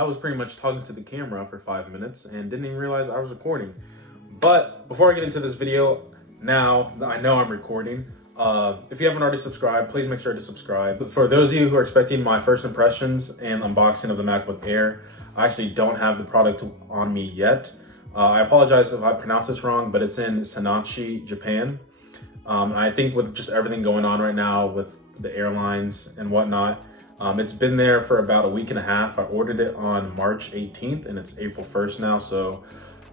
I was pretty much talking to the camera for 5 minutes and didn't even realize I was recording. But before I get into this video, now that I know I'm recording, if you haven't already subscribed, please make sure to subscribe. For those of you who are expecting my first impressions and unboxing of the MacBook Air, I actually don't have the product on me yet. I apologize if I pronounce this wrong, but it's in Sanachi, Japan. I think with just everything going on right now with the airlines and whatnot, it's been there for about a week and a half. I ordered it on March 18th and it's April 1st now. So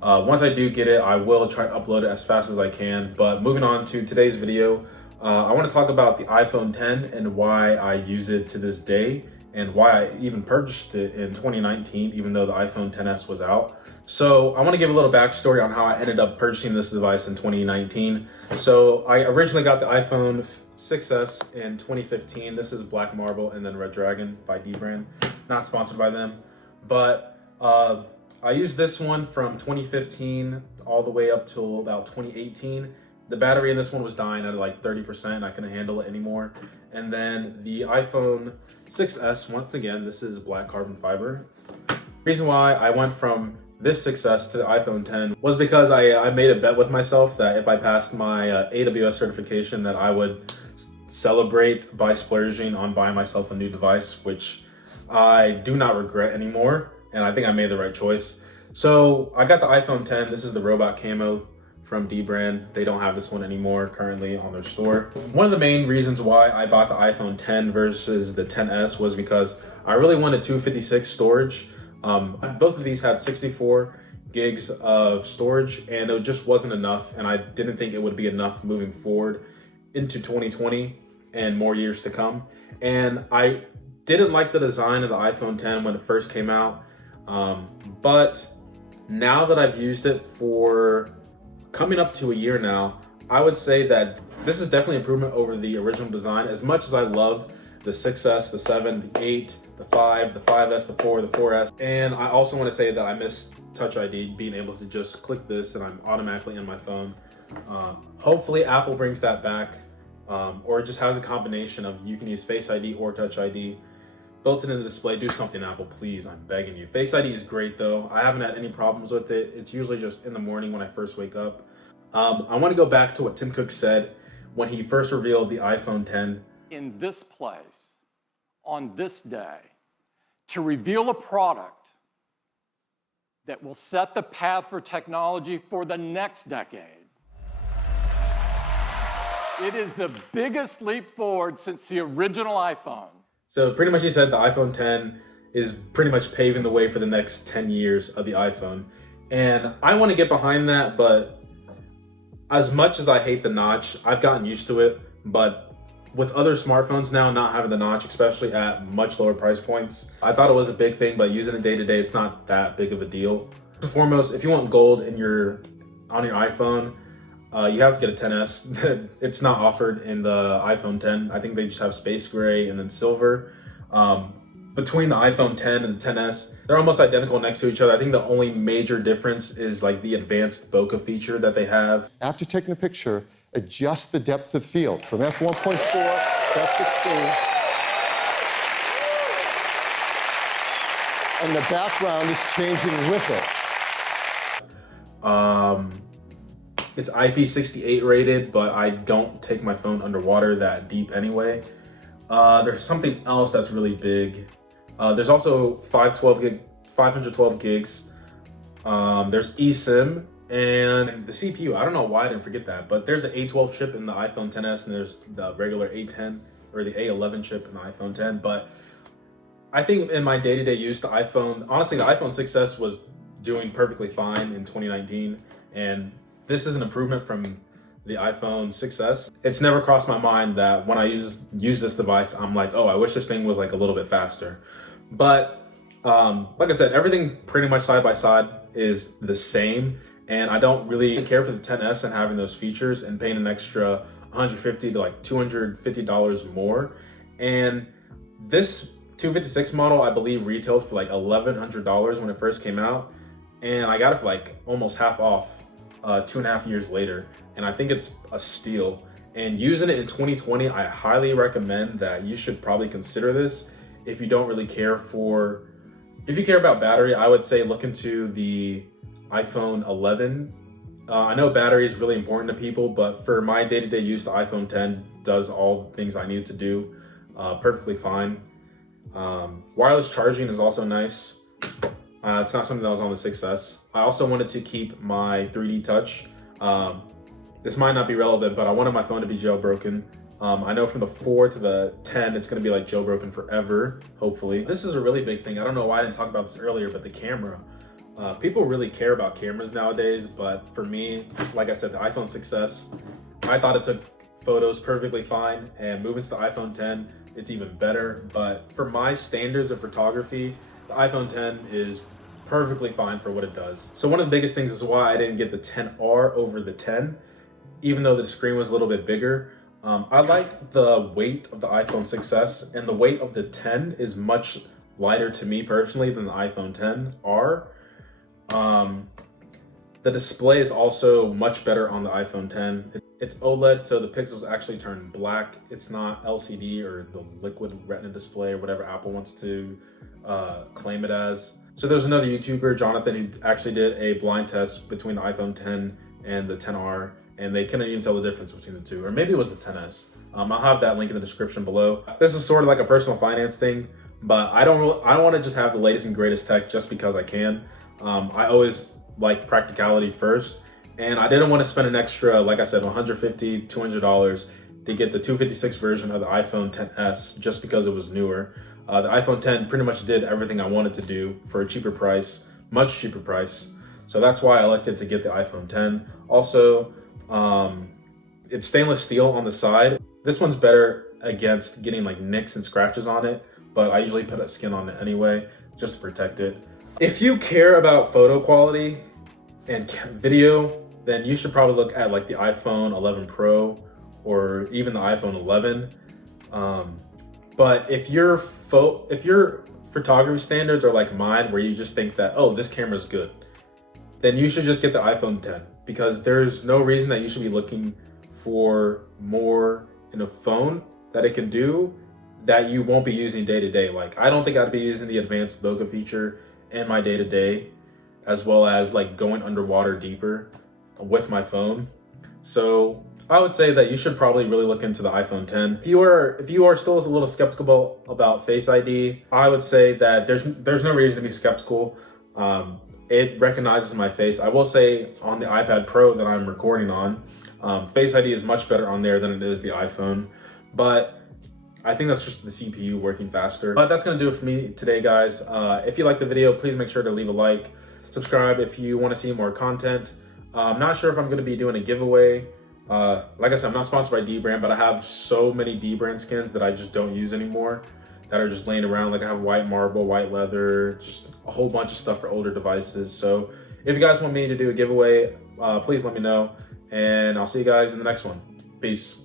once I do get it, I will try to upload it as fast as I can. But moving on to today's video, I want to talk about the iPhone 10 and why I use it to this day and why I even purchased it in 2019, even though the iPhone XS was out. So I want to give a little backstory on how I ended up purchasing this device in 2019. So I originally got the iPhone 6S in 2015. This is Black Marble and then Red Dragon by D-Brand. Not sponsored by them. But I used this one from 2015 all the way up till about 2018. The battery in this one was dying at like 30%. I couldn't handle it anymore. And then the iPhone 6S, once again, this is black carbon fiber. The reason why I went from this 6S to the iPhone 10 was because I made a bet with myself that if I passed my AWS certification that I would celebrate by splurging on buying myself a new device, which I do not regret anymore. And I think I made the right choice. So I got the iPhone 10. This is the robot camo from D-Brand. They don't have this one anymore currently on their store. One of the main reasons why I bought the iPhone 10 versus the 10s was because I really wanted 256 storage. Both of these had 64 gigs of storage and it just wasn't enough, and I didn't think it would be enough moving forward into 2020 and more years to come. And I didn't like the design of the iPhone 10 when it first came out, but now that I've used it for coming up to a year now, I would say that this is definitely improvement over the original design. As much as I love the 6S, the 7, the 8, the 5, the 5S, the 4, the 4S. And I also want to say that I miss Touch ID, being able to just click this and I'm automatically in my phone. Hopefully Apple brings that back, or it just has a combination of you can use Face ID or Touch ID. Built it in the display. Do something, Apple, please. I'm begging you. Face ID is great though. I haven't had any problems with it. It's usually just in the morning when I first wake up. I want to go back to what Tim Cook said when he first revealed the iPhone 10. In this place, on this day, to reveal a product that will set the path for technology for the next decade. It is the biggest leap forward since the original iPhone. So pretty much he said the iPhone 10 is pretty much paving the way for the next 10 years of the iPhone. And I want to get behind that, but as much as I hate the notch, I've gotten used to it. But with other smartphones now not having the notch, especially at much lower price points, I thought it was a big thing, but using it day to day, it's not that big of a deal. First and foremost, if you want gold on your iPhone, you have to get a 10s. It's not offered in the iPhone 10. I think they just have space gray and then silver. Between the iPhone 10 and the 10s, they're almost identical next to each other. I think the only major difference is like the advanced bokeh feature that they have. After taking the picture, adjust the depth of field from f1.4 to f16. And the background is changing with it. It's IP68 rated, but I don't take my phone underwater that deep anyway. There's something else that's really big. There's also 512 gigs. There's eSIM and the CPU. I don't know why I didn't forget that, but there's an A12 chip in the iPhone XS and there's the regular A10 or the A11 chip in the iPhone 10. But I think in my day-to-day use, the iPhone 6S was doing perfectly fine in 2019. And this is an improvement from the iPhone 6S. It's never crossed my mind that when I use this device, I'm like, oh, I wish this thing was like a little bit faster. But like I said, everything pretty much side by side is the same. And I don't really care for the 10s and having those features and paying an extra $150 to like $250 more. And this 256 model, I believe, retailed for like $1,100 when it first came out. And I got it for like almost half off 2.5 years later. And I think it's a steal. And using it in 2020, I highly recommend that you should probably consider this if you don't really care for If you care about battery, I would say look into the iPhone 11. I know battery is really important to people, but for my day-to-day use, the iPhone 10 does all the things I need to do perfectly fine. Wireless charging is also nice. It's not something that was on the 6S. I also wanted to keep my 3D touch. This might not be relevant, but I wanted my phone to be jailbroken. I know from the 4 to the 10, it's gonna be like jailbroken forever, hopefully. This is a really big thing. I don't know why I didn't talk about this earlier, but the camera. People really care about cameras nowadays, but for me, like I said, the iPhone 6S, I thought it took photos perfectly fine, and moving to the iPhone 10, it's even better. But for my standards of photography, the iPhone 10 is perfectly fine for what it does. So one of the biggest things is why I didn't get the 10R over the 10, even though the screen was a little bit bigger. I like the weight of the iPhone 6S, and the weight of the 10 is much lighter to me personally than the iPhone 10R. The display is also much better on the iPhone 10. It's OLED, so the pixels actually turn black. It's not LCD or the liquid retina display or whatever Apple wants to claim it as. So there's another YouTuber, Jonathan, who actually did a blind test between the iPhone 10 and the 10R, and they couldn't even tell the difference between the two, or maybe it was the 10S. I'll have that link in the description below. This is sort of like a personal finance thing, but I don't want to just have the latest and greatest tech just because I can. I always like practicality first, and I didn't want to spend an extra, like I said, $150, $200 to get the 256 version of the iPhone 10s just because it was newer. The iPhone 10 pretty much did everything I wanted to do for a cheaper price, much cheaper price. So that's why I elected to get the iPhone 10. Also, it's stainless steel on the side. This one's better against getting like nicks and scratches on it, but I usually put a skin on it anyway just to protect it. If you care about photo quality and video, then you should probably look at like the iPhone 11 Pro or even the iPhone 11. But if your photography standards are like mine, where you just think that, oh, this camera's good, then you should just get the iPhone 10, because there's no reason that you should be looking for more in a phone that it can do that you won't be using day to day. Like, I don't think I'd be using the advanced bokeh feature in my day to day, as well as like going underwater deeper with my phone. So I would say that you should probably really look into the iPhone 10. If you are still a little skeptical about Face ID, I would say that there's no reason to be skeptical. It recognizes my face. I will say on the iPad Pro that I'm recording on, Face ID is much better on there than it is the iPhone, but I think that's just the CPU working faster. But that's gonna do it for me today, guys. If you like the video, please make sure to leave a like, subscribe if you wanna see more content. I'm not sure if I'm gonna be doing a giveaway. Like I said, I'm not sponsored by D-Brand, but I have so many D-Brand skins that I just don't use anymore that are just laying around. Like I have white marble, white leather, just a whole bunch of stuff for older devices. So if you guys want me to do a giveaway, please let me know, and I'll see you guys in the next one. Peace.